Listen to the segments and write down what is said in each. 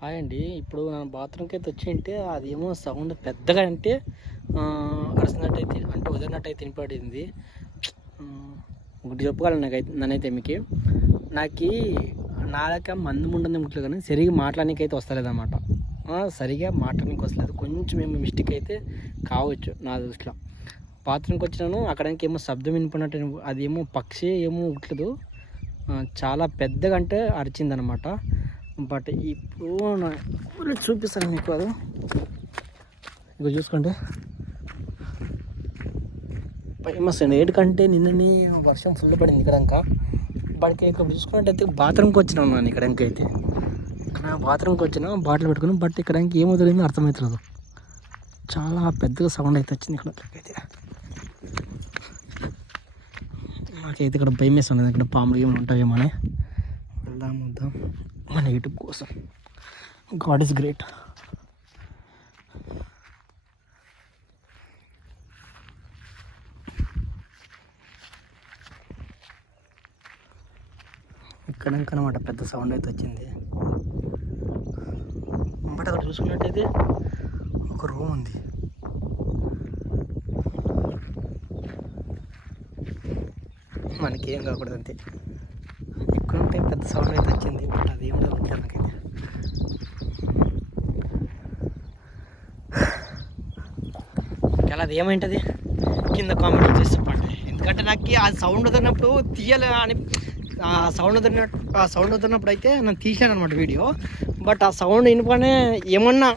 Hi అండి. ఇప్పుడు నా బాత్రూమ్కి అయితే వచ్చింటే అదేమో సౌండ్ పెద్దగా అంటే అరిసినట్టయితే అంటే వదిలినట్టయితే వినపడింది. ఒకటి చెప్పుకోవాలి నన్నైతే నాకు నాలక మందు ఉండదు ముట్లు కానీ సరిగా మాట్లాడడానికి అయితే వస్తలేదన్నమాట. సరిగా మాట్లాడడానికి వస్తలేదు. కొంచెం ఏమో మిస్టేక్ అయితే కావచ్చు నా దృష్టిలో. బాత్రూమ్కి వచ్చినాను, అక్కడానికి ఏమో శబ్దం వినిపడినట్టు, అదేమో పక్షి ఏమో ఉట్లేదు, చాలా పెద్దగా అంటే అరిచిందనమాట. బట్ ఇప్పుడు చూపిస్తాను మీకు. అది ఇక చూసుకోండి, ఫేమస్ అండి. ఏడుకంటే నిన్నని వర్షం ఫుల్ పడింది ఇక్కడంకా. బట్కి ఇక్కడ చూసుకున్నట్టయితే బాత్రూమ్కి వచ్చినాను నేను. ఇక్కడంకైతే ఇక్కడ బాత్రూమ్కి వచ్చినా బాటిల్ పెట్టుకుని, బట్ ఇక్కడ ఏమో తెలియదు, అర్థమవుతుంది. చాలా పెద్దగా సౌండ్ అయితే వచ్చింది ఇక్కడైతే. నాకైతే ఇక్కడ భయం వేస్తుంది, ఇక్కడ పాములు ఏమైనా ఉంటాయేమో అని. వద్దాం మన యూట్యూబ్ కోసం. God is great. ఇక్కడనమాట పెద్ద సౌండ్ అయితే వచ్చింది. బట్ అక్కడ చూసుకున్నట్టయితే ఒక రూమ్ ఉంది. మనకేం కాకూడదు అంతే. ఇక్కడ ఉంటే పెద్ద సౌండ్ అయితే వచ్చింది, బట్ అది ఏం జరుగుతుంది నాకైతే. అలా అది ఏమైంటుంది కింద కామెంట్ చేసి చెప్పండి. ఎందుకంటే నాకు ఆ సౌండ్ వదిలినప్పుడు తీయాలి అని, ఆ సౌండ్ వదిలినప్పుడు అయితే నేను తీసాను అనమాట వీడియో. బట్ ఆ సౌండ్ వినుకనే ఏమన్నా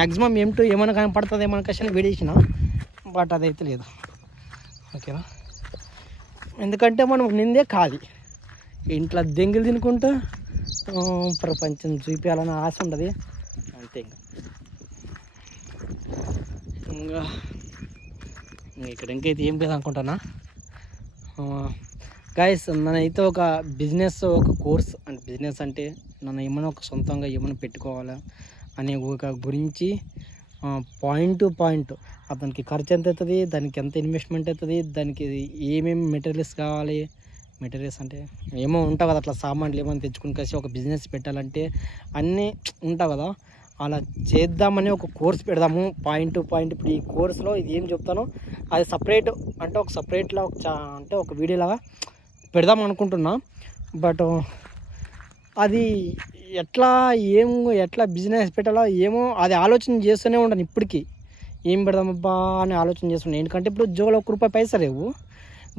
మ్యాక్సిమం ఏమన్నా కనపడుతుంది ఏమన్నా కష్టం వీడియో చేసిన, బట్ అదైతే లేదు. ఓకేనా, ఎందుకంటే మనం నిందే కాదు, ఇంట్లో దెంగులు తినుకుంటూ ప్రపంచం చూపించాలని ఆశ ఉండదు అంతే. ఇంకా ఇక్కడ ఇంకైతే ఏం లేదు అనుకుంటానా గైస్. నన్నైతే ఒక బిజినెస్, ఒక కోర్స్ అంటే బిజినెస్ అంటే నన్ను ఏమైనా ఒక సొంతంగా ఏమైనా పెట్టుకోవాలా అనే ఒక గురించి పాయింట్ టు పాయింట్, అతనికి ఖర్చు ఎంత అవుతుంది, దానికి ఎంత ఇన్వెస్ట్మెంట్ అవుతుంది, దానికి ఏమేమి మెటీరియల్స్ కావాలి. మెటీరియల్స్ అంటే ఏమో ఉంటావు కదా, అట్లా సామాన్లు ఏమైనా తెచ్చుకుని కలిసి ఒక బిజినెస్ పెట్టాలంటే అన్నీ ఉంటావు కదా. అలా చేద్దామని ఒక కోర్స్ పెడదాము పాయింట్ టు పాయింట్. ఇప్పుడు ఈ కోర్సులో ఇది ఏం చెప్తానో అది సపరేట్ అంటే ఒక సపరేట్లా అంటే ఒక వీడియోలాగా పెడదాం అనుకుంటున్నా. బట్ అది ఎట్లా బిజినెస్ పెట్టాలో ఏమో అది ఆలోచన చేస్తూనే ఉంటాను. ఇప్పటికీ ఏం పెడదామబ్బా అని ఆలోచన చేస్తున్నాను. ఎందుకంటే ఇప్పుడు జోలో ₹1 పైసా లేవు.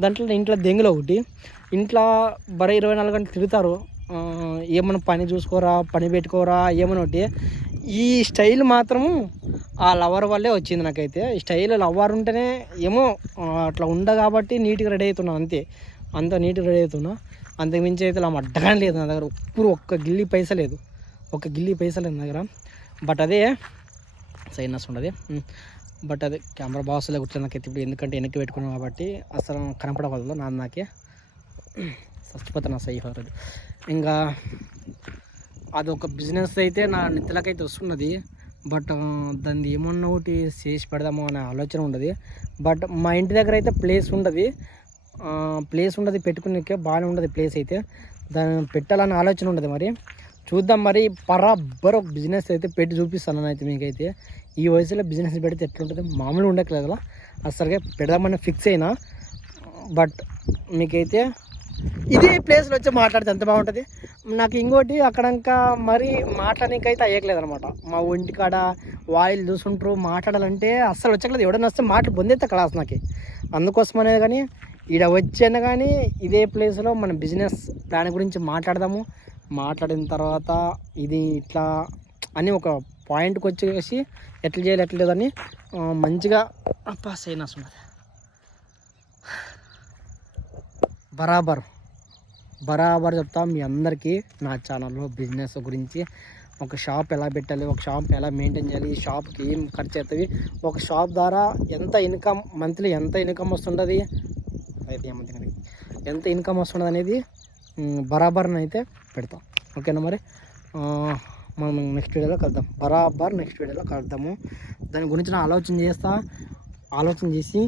దాంట్లో ఇంట్లో దెంగులు ఒకటి, ఇంట్లో 24 గంటలు తిరుగుతారు. ఏమైనా పని చూసుకోరా, పని పెట్టుకోరా, ఏమైనా ఒకటి. ఈ స్టైల్ మాత్రము ఆ లవర్ వల్లే వచ్చింది నాకైతే. ఈ స్టైల్ లవర్ ఉంటేనే ఏమో అట్లా ఉండ కాబట్టి నీట్గా రెడీ అవుతున్నా అంతే. అంత నీట్గా రెడీ అవుతున్నా, అంతకుమించి అయితే అలా అడ్డగానే లేదు నా దగ్గర. ఒక్క గిల్లి పైసా లేదు నా దగ్గర. బట్ అదే సైనస్ ఉండదు. బట్ అదే కెమెరా బాక్స్లో కూర్చొని నాకైతే ఇప్పుడు, ఎందుకంటే వెనక్కి పెట్టుకున్నాను కాబట్టి అసలు కనపడవద్దు నాకే చచ్చిపోతాను సై హోరదు. ఇంకా అదొక బిజినెస్ అయితే నా నిద్రలకైతే వస్తున్నది. బట్ దాన్ని ఏమన్నా ఒకటి చేసి పెడదాము అనే ఆలోచన ఉండదు. బట్ మా ఇంటి దగ్గర అయితే ప్లేస్ ఉండదు పెట్టుకునే, బాగానే ఉండదు ప్లేస్ అయితే. దాన్ని పెట్టాలని ఆలోచన ఉండదు. మరి చూద్దాం, మరి బరాబర్ ఒక బిజినెస్ అయితే పెట్టి చూపిస్తాను అయితే మీకైతే. ఈ వయసులో బిజినెస్ పెడితే ఎట్లుంటుంది, మామూలుగా ఉండట్లేదు కదా. అసలుగా పెడదామని ఫిక్స్ అయినా. బట్ మీకైతే ఇదే ప్లేస్లో వచ్చి మాట్లాడితే ఎంత బాగుంటుంది. నాకు ఇంకోటి అక్కడంకా మరి మాట్లాడడానికైతే అయ్యట్లేదు అనమాట. మా ఒంటికాడ వాయిల్ చూసుకుంటారు, మాట్లాడాలంటే అస్సలు వచ్చట్లేదు. ఎవడన్నా వస్తే మాటలు పొందేస్తే క్లాస్ నాకు. అందుకోసం అనేది కానీ ఈడ వచ్చాను కానీ ఇదే ప్లేస్లో మన బిజినెస్ ప్లాన్ గురించి మాట్లాడిన తర్వాత ఇది ఇట్లా అని ఒక పాయింట్కి వచ్చేసి ఎట్లా చేయాలి ఎట్లా లేదని మంచిగా సైనస్ ఉన్నది. బరాబర్ చెప్తా మీ అందరికీ నా ఛానల్లో బిజినెస్ గురించి. ఒక షాప్ ఎలా పెట్టాలి, ఒక షాప్ ఎలా మెయింటైన్ చేయాలి, ఈ షాప్కి ఏం ఖర్చు అవుతుంది, ఒక షాప్ ద్వారా ఎంత ఇన్కమ్ మంత్లీ ఎంత ఇన్కమ్ వస్తుంటుంది, ఎంత ఇన్కమ్ వస్తుంటుంది అనేది బరాబర్ అయితే పెడతాం. ఓకేనా, మరి మనం నెక్స్ట్ వీడియోలో కలుద్దాము. దాని గురించి నా ఆలోచన చేసి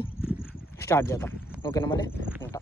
స్టార్ట్ చేద్దాం. ఓకేనా, మరి ఉంటా.